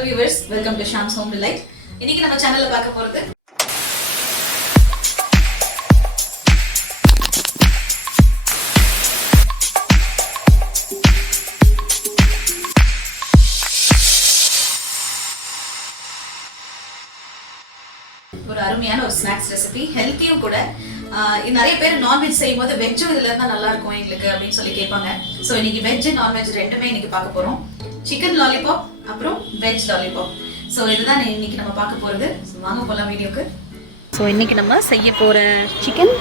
Hello viewers, welcome to Sham's Home Delight. இன்னைக்கு நம்ம சேனல்ல பார்க்க போறது ஒரு அருமையான ஒரு ஸ்நாக்ஸ் ரெசிபி, ஹெல்த்தியும் கூட. நிறைய பேர் நான்வெஜ் செய்யும்போது வெஜ்ஜும் இதுல இருந்தா நல்லா இருக்கும் எங்களுக்கு அப்படின்னு சொல்லி கேட்பாங்க. ஸோ இன்னைக்கு வெஜ் நான்வெஜ் ரெண்டுமே இன்னைக்கு பார்க்க போறோம். சிக்கன் லாலிபாப் அப்புறம் வெஜ் லாலிபாப். ஸோ இதுதான் இன்னைக்கு நம்ம பார்க்க போறது. வாங்க போகலாம் வீடியோக்கு. ஸோ இன்றைக்கி நம்ம செய்ய போகிற சிக்கன்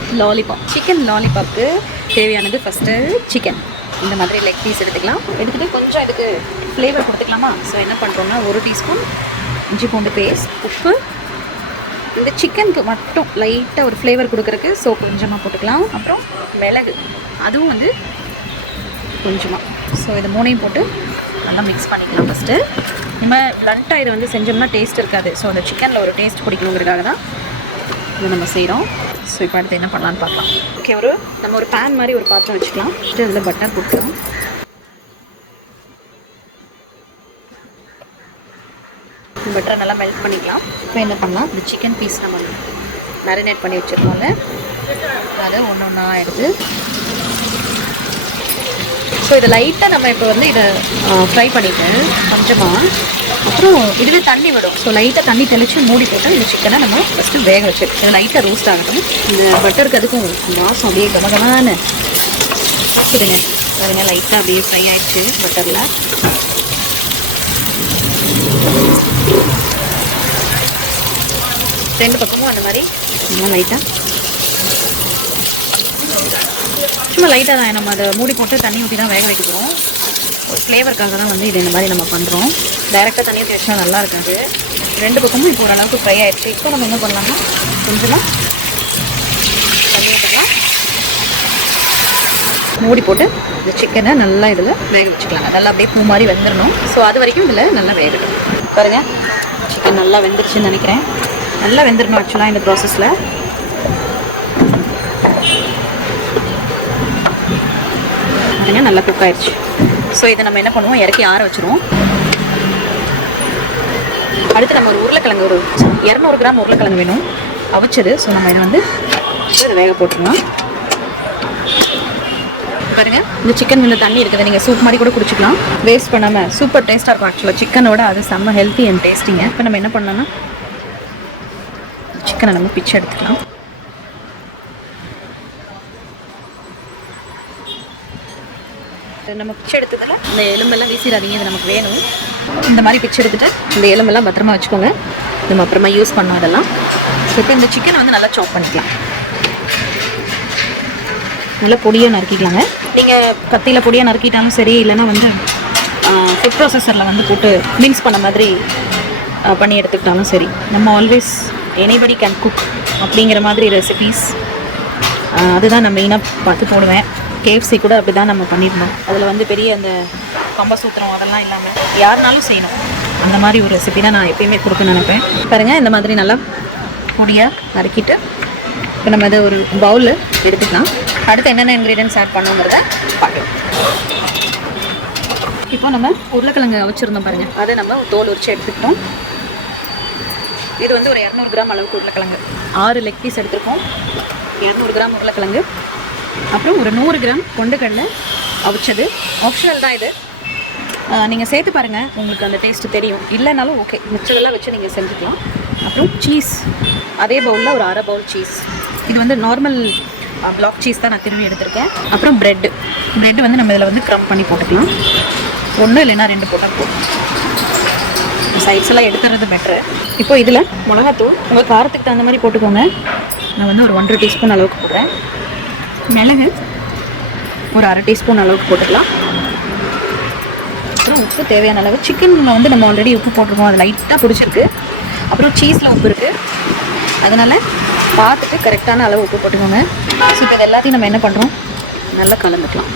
லாலிபாப்க்கு தேவையானது ஃபஸ்ட்டு சிக்கன். இந்த மாதிரி லெக் பீஸ் எடுத்துகிட்டு கொஞ்சம் இதுக்கு ஃப்ளேவர் கொடுத்துக்கலாமா. ஸோ என்ன பண்ணுறோம்னா 1 டீஸ்பூன் இஞ்சி பூண்டு பேஸ்ட், உப்பு, இந்த சிக்கனுக்கு மட்டும் லைட்டாக ஒரு ஃப்ளேவர் கொடுக்குறதுக்கு ஸோ கொஞ்சமாக போட்டுக்கலாம். அப்புறம் மிளகு, அதுவும் வந்து கொஞ்சமாக. ஸோ இது மூணையும் போட்டு நல்லா மிக்ஸ் பண்ணிக்கலாம். ஃபஸ்ட்டு நம்ம பிளண்ட்டாக இதை வந்து செஞ்சோம்னா டேஸ்ட் இருக்காது. ஸோ அந்த சிக்கனில் ஒரு டேஸ்ட் பிடிக்கணுங்கிறதுக்காக தான் இதை நம்ம செய்கிறோம். ஸோ இப்போ அடுத்து என்ன பண்ணலான்னு பார்க்கலாம். ஓகே, நம்ம ஒரு பேன் மாதிரி ஒரு பாத்திரம் வச்சுக்கலாம். ஃபஸ்ட்டு அதில் பட்டர் போட்டுக்கலாம். பட்டரை நல்லா மெல்ட் பண்ணிக்கலாம். இப்போ என்ன பண்ணலாம், இந்த சிக்கன் பீஸ் நம்ம மேரினேட் பண்ணி வச்சுருக்கோம்ல, அதை ஒன்று ஒன்றா எடுத்து ஸோ இதை லைட்டாக நம்ம இப்போ வந்து இதை ஃப்ரை பண்ணிவிட்டு கொஞ்சமாக அப்புறம் இதுவே தண்ணி விடும். ஸோ லைட்டாக தண்ணி தெளித்து மூடி போட்டு இந்த சிக்கனை நம்ம ஃபஸ்ட்டு வேக வச்சு இதை லைட்டாக ரோஸ்ட் ஆகட்டும். இந்த பட்டருக்கு அதுக்கும் வாசம் அப்படியே கமகமான பார்த்துடுங்க. அதுங்க லைட்டாக அப்படியே ஃப்ரை ஆகிடுச்சு பட்டரில். ரெண்டு பக்கமும் அந்த மாதிரி நல்லா லைட்டாக சும்மா லைட்டாக தான் நம்ம அதை மூடி போட்டு தண்ணி ஊற்றி தான் வேக வைக்க போகிறோம். ஒரு ஃப்ளேவருக்காக தான் வந்து இது இந்த மாதிரி நம்ம பண்ணுறோம். டைரெக்டாக தண்ணி ஊற்றி வச்சா நல்லா இருக்காது. ரெண்டு பக்கமும் இப்போ ஓரளவுக்கு ஃப்ரை ஆகிடுச்சு. இப்போ நம்ம என்ன பண்ணலாம்னா கொஞ்சமாக தண்ணி ஊற்றிக்கலாம், மூடி போட்டு இந்த சிக்கனை நல்லா இதில் வேக வச்சுக்கலாங்க. நல்லா அப்படியே பூ மாதிரி வெந்துடணும். ஸோ அது வரைக்கும் இதில் நல்லா வேகட்டும். பாருங்கள், சிக்கன் நல்லா வெந்துருச்சுன்னு நினைக்கிறேன். நல்லா வெந்துடணும் ஆக்சுவலாக இந்த ப்ராசஸில். நல்லா குக் ஆயிடுச்சு. ஸோ இதை நம்ம என்ன பண்ணுவோம், இறக்கி ஆற வச்சுருவோம். அடுத்து நம்ம ஒரு உருளைக்கிழங்கு, ஒரு 200 கிராம் உருளைக்கிழங்கு வேணும் அவிச்சது. ஸோ நம்ம இதை வந்து இதை வேக போட்டுருவோம். பாருங்கள், இந்த சிக்கன் இந்த தண்ணி இருக்குது, நீங்கள் சூப் மாதிரி கூட குடிச்சிக்கலாம். வேஸ்ட் பண்ணாமல் சூப்பர் டேஸ்ட்டாக இருக்கும் ஆக்சுவலாக. சிக்கனோட அது செம்ம ஹெல்த்தி அண்ட் டேஸ்டிங்க. இப்போ நம்ம என்ன பண்ணலாம்னா சிக்கனை நம்ம பிச்சு எடுத்துக்கலாம். நம்ம பிச்சு எடுத்ததில் இந்த எலும்பெல்லாம் வீசிடாதீங்க, இது நமக்கு வேணும். இந்த மாதிரி பிச்சு எடுத்துகிட்டு இந்த எலும்பெல்லாம் பத்திரமா வச்சுக்கோங்க, நம்ம அப்புறமா யூஸ் பண்ணோம் அதெல்லாம். ஸோ இப்போ இந்த சிக்கனை வந்து நல்லா சாப் பண்ணிக்கலாம். நல்லா பொடியாக நறுக்கிக்கலாங்க. நீங்கள் கத்தியில் பொடியாக நறுக்கிட்டாலும் சரி, இல்லைன்னா வந்து ஃபுட் ப்ராசஸரில் வந்து போட்டு மிக்ஸ் பண்ண மாதிரி பண்ணி எடுத்துக்கிட்டாலும் சரி. நம்ம ஆல்வேஸ் எனிபடி கேன் குக் அப்படிங்கிற மாதிரி ரெசிபீஸ் அதுதான் நான் மெயினாக பார்த்து போடுவேன். KFC கூட அப்படி தான் நம்ம பண்ணியிருந்தோம். அதில் வந்து பெரிய அந்த கம்ப சூத்திரம் அதெல்லாம் இல்லாமல் யாருனாலும் செய்யணும், அந்த மாதிரி ஒரு ரெசிபி தான் நான் எப்பயுமே கொடுக்க நினைப்பேன். பாருங்கள், இந்த மாதிரி நல்லா பொடியாக நறுக்கிட்டு இப்போ நம்ம அதை ஒரு பவுலில் எடுத்துக்கலாம். அடுத்து என்னென்ன இன்க்ரீடியன்ஸ் ஆட் பண்ணுங்கிறத பார்க்கலாம். இப்போ நம்ம உருளைக்கிழங்கு வச்சுருந்தோம் பாருங்கள், அதை நம்ம தோல் உரிச்சு எடுத்துக்கிட்டோம். இது வந்து ஒரு 200 கிராம் அளவுக்கு உருளைக்கிழங்கு, 6 லெக் பீஸ் எடுத்துருக்கோம். 200 கிராம் உருளைக்கிழங்கு, அப்புறம் ஒரு 100 கிராம் கொண்டுக்கடலை அவிச்சது. ஆப்ஷனல் தான் இது, நீங்கள் சேர்த்து பாருங்கள், உங்களுக்கு அந்த டேஸ்ட்டு தெரியும். இல்லைனாலும் ஓகே, மிச்சரெல்லாம் வச்சு நீங்கள் செஞ்சுக்கலாம். அப்புறம் சீஸ், அதே பவுலில் ஒரு 1/2 பவுல் சீஸ். இது வந்து நார்மல் பிளாக் சீஸ் தான் நான் திரும்பி எடுத்திருக்கேன். அப்புறம் ப்ரெட்டு வந்து நம்ம இதில் வந்து க்ரம் பண்ணி போட்டுக்கலாம். 1 இல்லைன்னா 2 போட்டால் போதும். சைட்ஸ் எல்லாம் எடுத்துறது பெட்ரு. இப்போ இதில் மிளகாத்தூள் உங்கள் காரத்துக்கு தகுந்த மாதிரி போட்டுக்கோங்க. நான் வந்து ஒரு 1/2 டீஸ்பூன் அளவுக்கு போடுறேன். மிளகு ஒரு 1/2 டீஸ்பூன் அளவுக்கு போட்டுக்கலாம். அப்புறம் உப்பு தேவையான அளவு. சிக்கனில் வந்து நம்ம ஆல்ரெடி உப்பு போட்டிருக்கோம், அது லைட்டாக பிடிச்சிருக்கு. அப்புறம் சீஸில் உப்பு இருக்குது, அதனால் பார்த்துட்டு கரெக்டான அளவு உப்பு போட்டுக்கோங்க. ஸோ இப்போ இது எல்லாத்தையும் நம்ம என்ன பண்ணுறோம், நல்லா கலந்துக்கலாம்.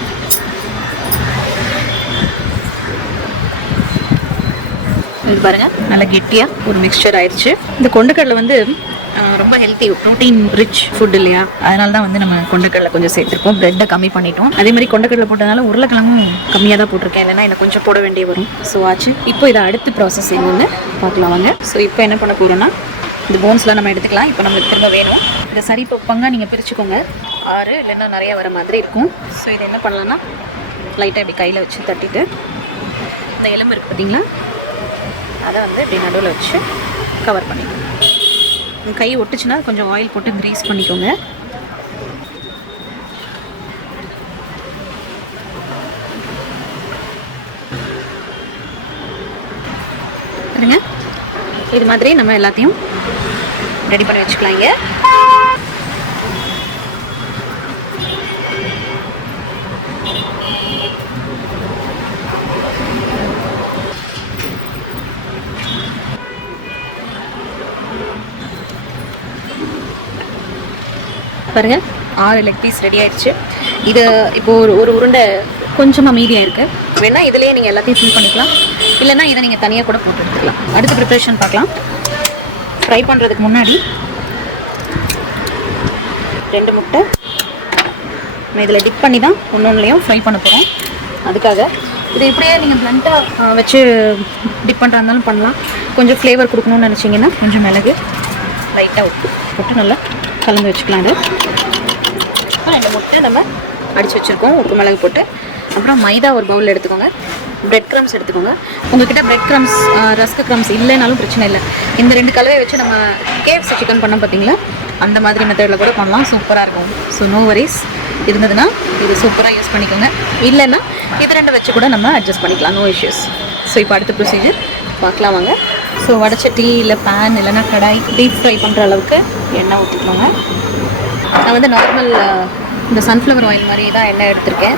இது பாருங்கள், நல்லா கெட்டியாக ஒரு மிக்சர் ஆயிடுச்சு. இந்த கொண்டுக்கடலை வந்து ரொம்ப ஹெல்த்தி, ப்ரோட்டீன் ரிச் ஃபுட் இல்லையா, அதனால தான் வந்து நம்ம கொண்டக்கடலை கொஞ்சம் சேர்த்துருக்கோம். ப்ரெட்டை கம்மி பண்ணிட்டோம். அதே மாதிரி கொண்டக்கடலை போட்டதுனால உருளைக்கிழங்கும் கம்மியாக தான் போட்டிருக்கேன், இல்லைன்னா எனக்கு கொஞ்சம் போட வேண்டிய வரும். ஸோ ஆச்சு. இப்போ இதை அடுத்து ப்ராசஸ் என்னன்னு பார்க்கலாம் வாங்க. ஸோ இப்போ என்ன பண்ண போகிறோன்னா, இந்த போன்ஸ்லாம் நம்ம எடுத்துக்கலாம். இப்போ நம்மளுக்கு திரும்ப வேணும். இதை சரி பங்காக நீங்கள் பிரிச்சுக்கோங்க. 6 இல்லைன்னா நிறையா வர மாதிரி இருக்கும். ஸோ இதை என்ன பண்ணலான்னா, லைட்டாக இப்படி கையில் வச்சு தட்டிட்டு இந்த எலும்பு இருக்குது பார்த்தீங்களா, அதை வந்து இப்படி நடுவில் வச்சு கவர் பண்ணிக்கோங்க. கை ஒட்டுச்சுன்னா கொஞ்சம் ஆயில் போட்டு கிரீஸ் பண்ணிக்கோங்க. பாருங்க, இது மாதிரி நம்ம எல்லாத்தையும் ரெடி பண்ணி வச்சுக்கலாம். இங்கே பாருங்க, 6 லெக் பீஸ் ரெடி ஆயிடுச்சு. இது இப்போ ஒரு உருண்டை கொஞ்சமாக மீதியாக இருக்குது. வேணால் இதிலேயே நீங்கள் எல்லாத்தையும் ஃபில் பண்ணிக்கலாம், இல்லைன்னா இதை நீங்கள் தனியாக கூட போட்டு எடுத்துக்கலாம். அடுத்த ப்ரிப்ரேஷன் பார்க்கலாம். ஃப்ரை பண்ணுறதுக்கு முன்னாடி 2 முட்டை நம்ம இதில் டிப் பண்ணி தான் ஒன்றுலையும் ஃப்ரை பண்ண போகிறோம். அதுக்காக இது இப்படியே நீங்கள் பிளண்ட்டாக வச்சு டிப் பண்ணுறா இருந்தாலும் பண்ணலாம். கொஞ்சம் ஃப்ளேவர் கொடுக்கணும்னு நினச்சிங்கன்னா கொஞ்சம் மிளகு, லைட்டாக உப்பு போட்டு நல்லா கலந்து வச்சுக்கலாம். அது 2 முட்டை நம்ம அடித்து வச்சுருக்கோம், உப்பு மிளகு போட்டு. அப்புறம் மைதா ஒரு பவுல் எடுத்துக்கோங்க. பிரெட் க்ரம்ஸ் எடுத்துக்கோங்க. உங்கள்கிட்ட பிரெட் க்ரம்ஸ், ரஸ்க் க்ரம்ஸ் இல்லைனாலும் பிரச்சனை இல்லை. இந்த 2 கலவையை வச்சு நம்ம KFC சிக்கன் பண்ணோம் பார்த்தீங்களா, அந்த மாதிரி மெத்தடில் கூட பண்ணலாம், சூப்பராக இருக்கும். ஸோ நோ வரிஸ், இருந்ததுன்னா இது சூப்பராக யூஸ் பண்ணிக்கோங்க. இல்லைன்னா இது 2 வச்சு கூட நம்ம அட்ஜஸ்ட் பண்ணிக்கலாம், நோ இஷ்யூஸ். ஸோ இப்போ அடுத்த ப்ரொசீஜர் பார்க்கலாம் வாங்க. ஸோ வடச்சட்டி இல்லை பேன் இல்லைன்னா கடாய், டீப் ஃப்ரை பண்ணுற அளவுக்கு எண்ணெய் ஊற்றிக்கோங்க. நான் வந்து நார்மல் இந்த சன்ஃப்ளவர் ஆயில் மாதிரி தான் எண்ணெய் எடுத்திருக்கேன்.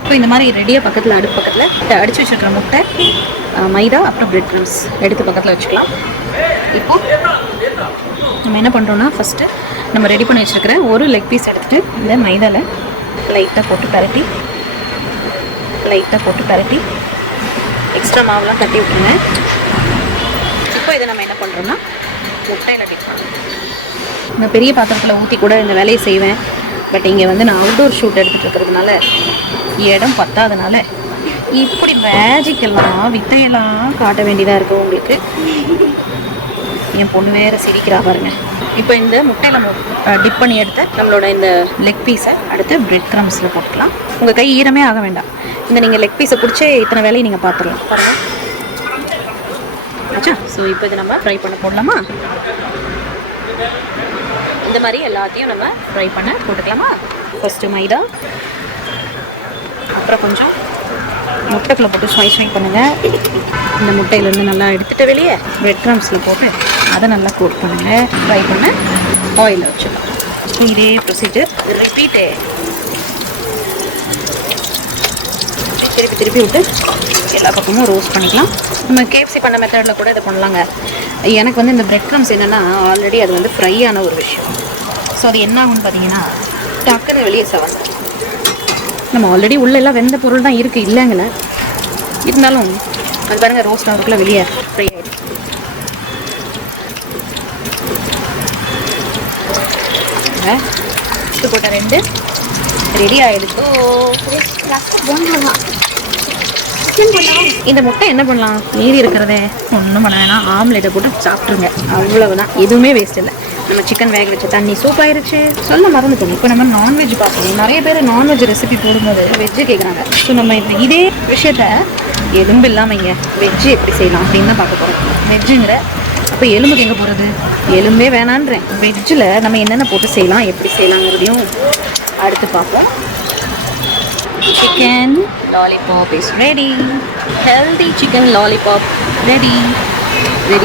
இப்போ இந்த மாதிரி ரெடியாக பக்கத்தில் அடுப்பு பக்கத்தில் அடித்து வச்சுருக்கிற முட்டை, மைதா, அப்புறம் பிரெட் க்ரம்ஸ் எடுத்து பக்கத்தில் வச்சுக்கலாம். இப்போது நம்ம என்ன பண்ணுறோன்னா, ஃபஸ்ட்டு நம்ம ரெடி பண்ணி வச்சுருக்கிற ஒரு லெக் பீஸ் எடுத்துகிட்டு இந்த மைதாவில் லைட்டாக போட்டு பரட்டி எக்ஸ்ட்ரா மாவுலாம் தட்டி விட்டுருங்க. இப்போ இதை நம்ம என்ன பண்ணுறோம்னா, முட்டையில் டிப் பண்ணணும். நான் பெரிய பாத்திரத்தில் ஊற்றி கூட இந்த வேலையை செய்வேன். பட் இங்கே வந்து நான் அவுட்டோர் ஷூட் எடுத்துகிட்டு இருக்கிறதுனால இடம் பத்தாதனால இப்படி மேஜிக்கெல்லாம் வித்தையெல்லாம் காட்ட வேண்டியதாக இருக்கும் உங்களுக்கு. என் பொண்ணு வேறு சிரிக்கிறா பாருங்க. இப்போ இந்த முட்டையில் டிப் பண்ணி எடுத்த நம்மளோட இந்த லெக் பீஸை அடுத்து பிரெட் க்ரம்ஸில் போட்டுக்கலாம். உங்கள் கை ஈரமே ஆக வேண்டாம். இந்த நீங்கள் லெக் பீஸை பிடிச்சி இத்தனை வேலையை நீங்கள் பார்த்துடலாம் பாருங்கள். ஆச்சா. ஸோ இப்போ இதை நம்ம ஃப்ரை பண்ண போடலாமா? இந்த மாதிரி எல்லாத்தையும் நம்ம ஃப்ரை பண்ண போட்டுக்கலாமா? ஃபஸ்ட்டு மைதா, அப்புறம் கொஞ்சம் முட்டைக்குள்ளே போட்டு ஃப்ரை பண்ணுங்கள். இந்த முட்டையிலேருந்து நல்லா எடுத்துகிட்டு வெளியே பிரெட் க்ரம்ஸில் போட்டு அதை நல்லா கோட் பண்ணுங்கள். ஃப்ரை பண்ண ஆயிலில் வச்சுக்கலாம். இதே ப்ரொசீஜர் ரிப்பீட்டே திருப்பி விட்டு எல்லா பக்கமும் ரோஸ்ட் பண்ணிக்கலாம். நம்ம KFC பண்ண மெத்தடில் கூட இதை பண்ணலாங்க. எனக்கு வந்து இந்த பிரெட் க்ரம்ஸ் என்னென்னா, ஆல்ரெடி அது வந்து ஃப்ரை ஆன ஒரு விஷயம். ஸோ அது என்ன ஆகும்னு பார்த்தீங்கன்னா, டக்குன்னு வெளியே சவாங்க. நம்ம ஆல்ரெடி உள்ள எல்லாம் வெந்த பொருள் தான் இருக்குது, இல்லைங்கள. இருந்தாலும் அது பாருங்கள், ரோஸ்ட் ஆகிறதுக்குள்ள வெளியே ஃப்ரை ஆகிடுச்சு. போட்ட 2 ரெடி ஆகிடுச்சு. இந்த முட்டை என்ன பண்ணலாம், மீதி இருக்கிறதே ஒன்றும் பண்ண வேணாம், ஆம்லேட்டை போட்டு சாப்பிட்ருங்க. அவ்வளவுதான், எதுவுமே வேஸ்ட் இல்லை. நம்ம சிக்கன் வேக வச்ச தண்ணி சூப் ஆயிடுச்சு. சொல்ல மறந்துட்டோம். இப்போ நம்ம நான்வெஜ் பார்ப்போம். நிறைய பேர் நான்வெஜ் ரெசிபி போடும்போது வெஜ்ஜு கேட்குறாங்க. ஸோ நம்ம இப்போ இதே விஷயத்த எலும்பு இல்லாமல் இங்கே வெஜ்ஜு எப்படி செய்யலாம் அப்படின்னு தான் பார்க்க போகிறோம். வெஜ்ஜுங்கிற அப்போ எலும்புக்கு எங்கே போகிறது, எலும்பே வேணான்றேன். வெஜ்ஜில் நம்ம என்னென்ன போட்டு செய்யலாம், எப்படி செய்யலாங்கிறதையும் அடுத்து பார்ப்போம். Chicken lollipop is ready. Healthy chicken lollipop ready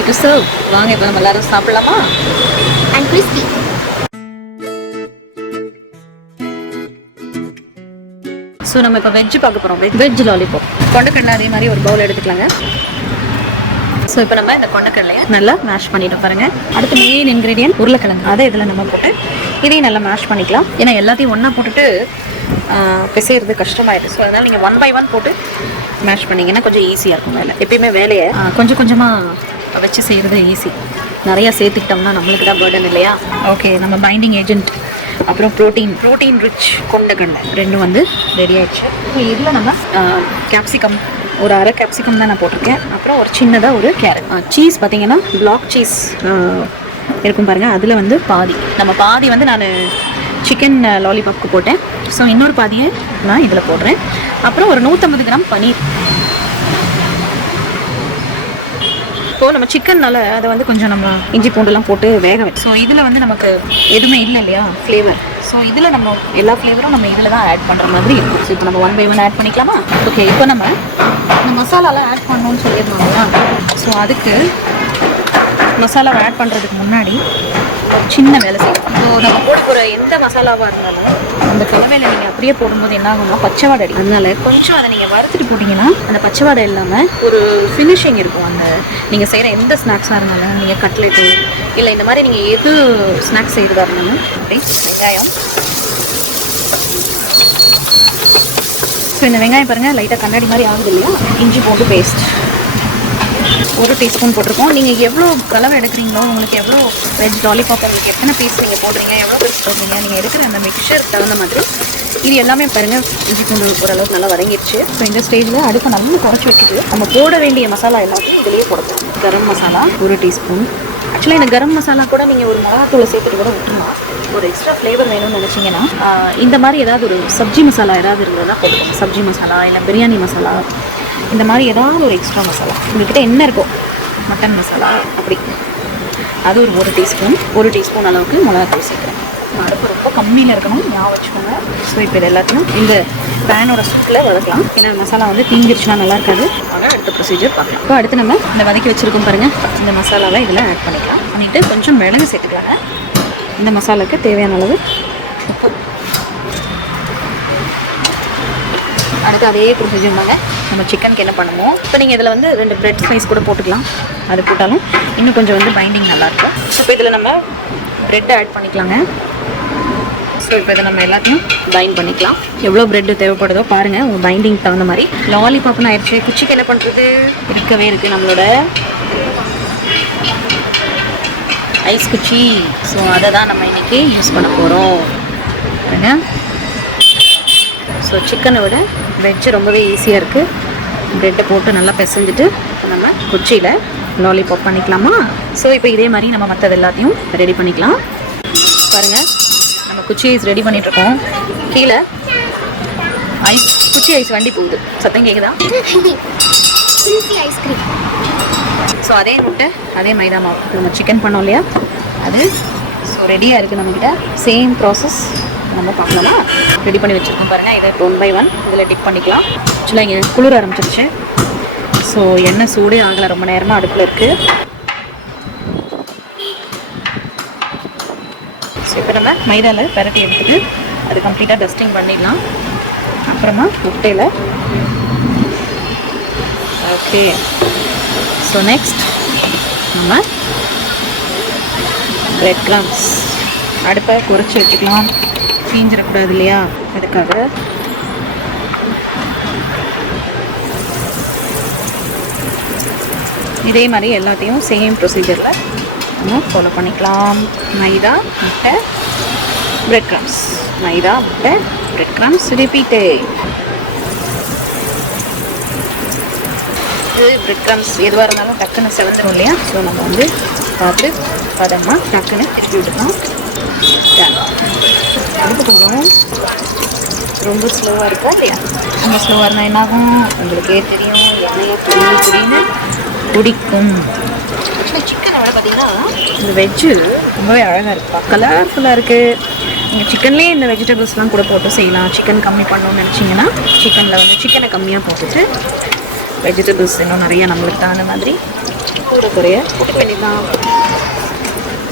to serve. வாங்க இப்போ நம்ம எல்லாரும் சாப்பிடலாமா? And crispy. ஸோ நம்ம இப்போ வெஜ்ஜு பார்க்க போகிறோம். Veg lollipop. கொண்டக்கடலை அதே மாதிரி ஒரு பவுல் எடுத்துக்கலாங்க. ஸோ இப்போ நம்ம இந்த கொண்டக்கடலையை நல்லா மேஷ் பண்ணிட்டு பாருங்கள். அடுத்து மெயின் இன்க்ரீடியன்ட் உருளைக்கிழங்கு, அதை இதில் நம்ம போட்டு இதையும் நல்லா மேஷ் பண்ணிக்கலாம். ஏன்னா எல்லாத்தையும் ஒன்றா போட்டுட்டு பிசைறது கஷ்டமாயிடுது. ஸோ அதனால் நீங்கள் 1 by 1 போட்டு மேஷ் பண்ணிங்கன்னா கொஞ்சம் ஈஸியாக இருக்கும் வேலை. எப்பயுமே வேலையை கொஞ்சம் கொஞ்சமாக வச்சு செய்கிறது ஈஸி. நிறையா சேர்த்துக்கிட்டோம்னா நம்மளுக்கு தான் பர்டன் இல்லையா? ஓகே, நம்ம பைண்டிங் ஏஜென்ட் அப்புறம் ப்ரோட்டீன் ரிச் கொண்டக்கடலை ரெண்டும் வந்து ரெடி ஆயிடுச்சு. இதில் நம்ம கேப்சிகம் ஒரு அரை கேப்சிகம் தான் நான் போட்டிருக்கேன். அப்புறம் ஒரு சின்னதாக ஒரு கேரட். சீஸ் பார்த்தீங்கன்னா பிளாக் சீஸ் இருக்கும் பாருங்கள், அதில் வந்து பாதி வந்து நான் சிக்கன் லாலிபாப்க்கு போட்டேன். ஸோ இன்னொரு பாதியை நான் இதில் போடுறேன். அப்புறம் ஒரு 150 கிராம் பன்னீர். இப்போது நம்ம சிக்கன்னால அதை வந்து கொஞ்சம் நம்ம இஞ்சி பூண்டுலாம் போட்டு வேக வச்சு, ஸோ இதில் வந்து நமக்கு எதுவுமே இல்லை இல்லையா ஃப்ளேவர். ஸோ இதில் நம்ம எல்லா ஃப்ளேவரும் நம்ம இதில் தான் ஆட் பண்ணுற மாதிரி இருக்கும். ஸோ இப்போ நம்ம 1 by 1 ஆட் பண்ணிக்கலாமா? ஓகே, இப்போ நம்ம இந்த மசாலாலாம் ஆட் பண்ணணும்னு சொல்லியிருந்தோம் இல்லையா? ஸோ அதுக்கு மசாலாவை ஆட் பண்ணுறதுக்கு முன்னாடி ஒரு சின்ன வேலை செய்யணும். ஸோ நம்ம போட போகிற எந்த மசாலாவாக இருந்தாலும் அந்த கலவையில் நீங்கள் அப்படியே போடும்போது என்ன ஆகும்னா பச்சை வாடை அடி. அதனால கொஞ்சம் அதை நீங்கள் வறுத்துட்டு போட்டிங்கன்னா அந்த பச்சை வாடை இல்லாமல் ஒரு ஃபினிஷிங் இருக்கும். அந்த நீங்கள் செய்கிற எந்த ஸ்நாக்ஸாக இருந்தாலும், நீங்கள் கட்லெட்டு இல்லை இந்த மாதிரி நீங்கள் எது ஸ்நாக்ஸ் செய்கிறதா இருந்தாலும் அப்படி வெங்காயம். ஸோ இந்த வெங்காயம் பாருங்கள் லைட்டாக கண்ணாடி மாதிரி ஆகுது இல்லையா? இஞ்சி பூண்டு பேஸ்ட் 1 டீஸ்பூன் போட்டிருக்கோம். நீங்கள் எவ்வளோ கலவை எடுக்கிறீங்களோ, உங்களுக்கு எவ்வளோ வெஜ் லாலிபாப் உங்களுக்கு எத்தனை பீஸ் நீங்கள் போடுறீங்க, எவ்வளோ பீஸ் போடுறீங்க, நீங்கள் எடுக்கிற அந்த மிக்சருக்கு தகுந்த மாதிரி இது எல்லாமே பாருங்கள் இஞ்சி பூண்டு ஓரளவுக்கு நல்லா வதங்கிடுச்சு. ஸோ இந்த ஸ்டேஜில் அடுப்பை நல்லா குறைச்சி வச்சுட்டு நம்ம போட வேண்டிய மசாலா எல்லாத்தையும் இதிலேயே போடணும். கரம் மசாலா 1 டீஸ்பூன். ஆக்சுவலாக இந்த கரம் மசாலா கூட நீங்கள் ஒரு மிளகாத்தூளை சேர்த்துட்டு கூட விட்டுருலாம். ஒரு எக்ஸ்ட்ரா ஃப்ளேவர் வேணும்னு நினச்சிங்கன்னா இந்த மாதிரி ஏதாவது ஒரு சப்ஜி மசாலா ஏதாவது இருந்ததுன்னா போட்டுக்கோங்க. சப்ஜி மசாலா இல்லை பிரியாணி மசாலா, இந்த மாதிரி ஏதாவது ஒரு எக்ஸ்ட்ரா மசாலா உங்கள்கிட்ட என்ன இருக்கும், மட்டன் மசாலா அப்படி, அது ஒரு 1 டீஸ்பூன் அளவுக்கு மிளகாத்தூள் சேர்க்குறேன். அடுப்பு ரொம்ப கம்மியில் இருக்கணும், ஞாபகம் வச்சுக்கோங்க. ஸோ இப்போ இது எல்லாத்தையும் இந்த பேனோட சுட்டில் வதக்கலாம். ஏன்னா மசாலா வந்து தீங்கிருச்சுன்னா நல்லா இருக்காது. ஆனால் அடுத்த ப்ரொசீஜர் பார்க்கலாம். இப்போ அடுத்து நம்ம இந்த வதக்கி வச்சுருக்கோம் பாருங்கள், இந்த மசாலாவை இதில் ஆட் பண்ணிக்கலாம். பண்ணிவிட்டு கொஞ்சம் மிளகு சேர்த்துக்கலாங்க. இந்த மசாலாவுக்கு தேவையான அளவு உப்பு. அடுத்து அதே ப்ரொசீஜர் தாங்க நம்ம சிக்கனுக்கு என்ன பண்ணுவோம். இப்போ நீங்கள் இதில் வந்து 2 பிரெட் ஸ்லைஸ் கூட போட்டுக்கலாம். அது போட்டாலும் இன்னும் கொஞ்சம் வந்து பைண்டிங் நல்லாயிருக்கும். இப்போ இதில் நம்ம ப்ரெட் ஆட் பண்ணிக்கலாங்க. ஸோ இப்போ இதை நம்ம எல்லாத்தையும் பைண்ட் பண்ணிக்கலாம். எவ்வளோ ப்ரெட்டு தேவைப்படுதோ பாருங்கள், உங்கள் பைண்டிங் தகுந்த மாதிரி. லாலிபாப்னு ஆயிடுச்சு. குச்சிக்கு என்ன பண்ணுறது, இருக்கவே இருக்குது நம்மளோட ஐஸ் குச்சி. ஸோ அதை தான் நம்ம இன்றைக்கி யூஸ் பண்ண போகிறோம். ஸோ சிக்கனை விட வெஜ்ஜு ரொம்பவே ஈஸியாக இருக்குது. ப்ரெட்டை போட்டு நல்லா பிசைஞ்சிட்டு நம்ம குச்சியில் லாலிபாப் பண்ணிக்கலாமா? ஸோ இப்போ இதே மாதிரி நம்ம மற்றது எல்லாத்தையும் ரெடி பண்ணிக்கலாம். பாருங்கள், நம்ம குச்சி ஐஸ் ரெடி பண்ணிகிட்ருக்கோம். கீழே குச்சி ஐஸ் வண்டி போகுது, சத்தம் கேட்குதா? ஐஸ்கிரீம். ஸோ அதே முட்டை அதே மைதா மாவு நம்ம சிக்கன் பண்ணோம் இல்லையா, அது ஸோ ரெடியாக இருக்குது நம்மக்கிட்ட. சேம் ப்ராசஸ் நம்ம பார்க்கலாமா? ரெடி பண்ணி வச்சுருக்கோம் பாருங்கள். இதை 1 by 1 இதில் டிப் பண்ணிக்கலாம். ஆக்சுவலாக இங்கே குளிர ஆரம்பிச்சிருச்சு. ஸோ எண்ணெய் சூடே ஆகலை, ரொம்ப நேரமாக அடுப்பில் இருக்குது. ஸோ இப்போ நம்ம மைதாவில் பரட்டி எடுத்துட்டு அது கம்ப்ளீட்டாக டஸ்டிங் பண்ணிடலாம். அப்புறமா முட்டையில் ஓகே. ஸோ நெக்ஸ்ட் நம்ம பிரெட் க்ரம்ஸ். அடுப்பை குறைச்சி வச்சுக்கலாம், தீஞ்சிடக்கூடாது இல்லையா, அதுக்காக. இதே மாதிரி எல்லாத்தையும் சேம் ப்ரொசீஜரில் நம்ம ஃபாலோ பண்ணிக்கலாம். மைதா, முட்டை, பிரெட் க்ரம்ஸ், மைதா, முட்டை, பிரெட் க்ரம்ஸ், ரிப்பீட்டு. இது பிரெட் க்ரம்ஸ் எதுவாக இருந்தாலும் டக்குன்னு செவந்துடும் இல்லையா? ஸோ நம்ம வந்து பார்த்து பதமாக டக்குன்னு திருப்பி விட்டுக்கலாம். அடுப்பு கொஞ்சம் ரொம்ப ஸ்லோவாக இருக்கா இல்லையா? ரொம்ப ஸ்லோவாக இருந்தால் என்னாகும் உங்களுக்கே தெரியும், எண்ணெயை புரியுன்னு பிடிக்கும். ஆக்சுவலாக சிக்கனை விட பார்த்தீங்கன்னா இந்த வெஜ்ஜு ரொம்பவே அழகாக இருக்குப்பா, கலர்ஃபுல்லாக இருக்குது. நீங்கள் சிக்கன்லேயே இந்த வெஜிடபிள்ஸ்லாம் கூட போட்டு செய்யலாம். சிக்கன் கம்மி பண்ணணும்னு நினச்சிங்கன்னா சிக்கனில் வந்து சிக்கனை கம்மியாக போட்டுட்டு வெஜிடபிள்ஸ் இன்னும் நிறைய நம்மளுக்கு தகுந்த மாதிரி கூட குறைய போட்டு பண்ணிடலாம்.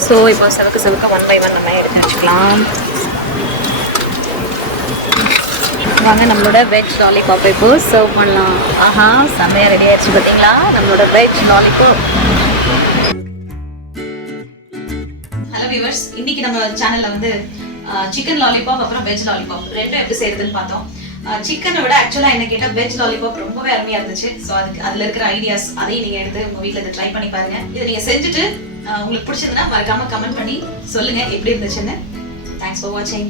ஸோ இப்போ செவக்க 1 by 1 நம்ம எடுத்து வச்சுக்கலாம். வாங்க நம்மளோட வெஜ் லாலிபாப் இப்போ சர்வ் பண்ணலாம். ஆஹா, செம்மையாக ரெடி ஆயிடுச்சு பார்த்தீங்களா நம்மளோட வெஜ் லாலிபாப். ஹலோ வியூவர்ஸ், இன்னைக்கு நம்ம சேனலில் வந்து சிக்கன் லாலிபாப் அப்புறம் வெஜ் லாலிபாப் ரெண்டும் எப்படி செய்யறதுன்னு பார்த்தோம். சிக்கனை விட ஆக்சுவலாக என்ன கேட்டால் வெஜ் லாலிபாப் ரொம்பவே அருமையாக இருந்துச்சு. ஸோ அதில் இருக்கிற ஐடியாஸ் அதையும் நீங்கள் எடுத்து உங்கள் வீட்டில் இதை ட்ரை பண்ணி பாருங்க. இதை நீங்கள் செஞ்சுட்டு உங்களுக்கு பிடிச்சதுன்னா மறக்காம கமெண்ட் பண்ணி சொல்லுங்கள் எப்படி இருந்துச்சுன்னு. தேங்க்ஸ் ஃபார் வாட்சிங்.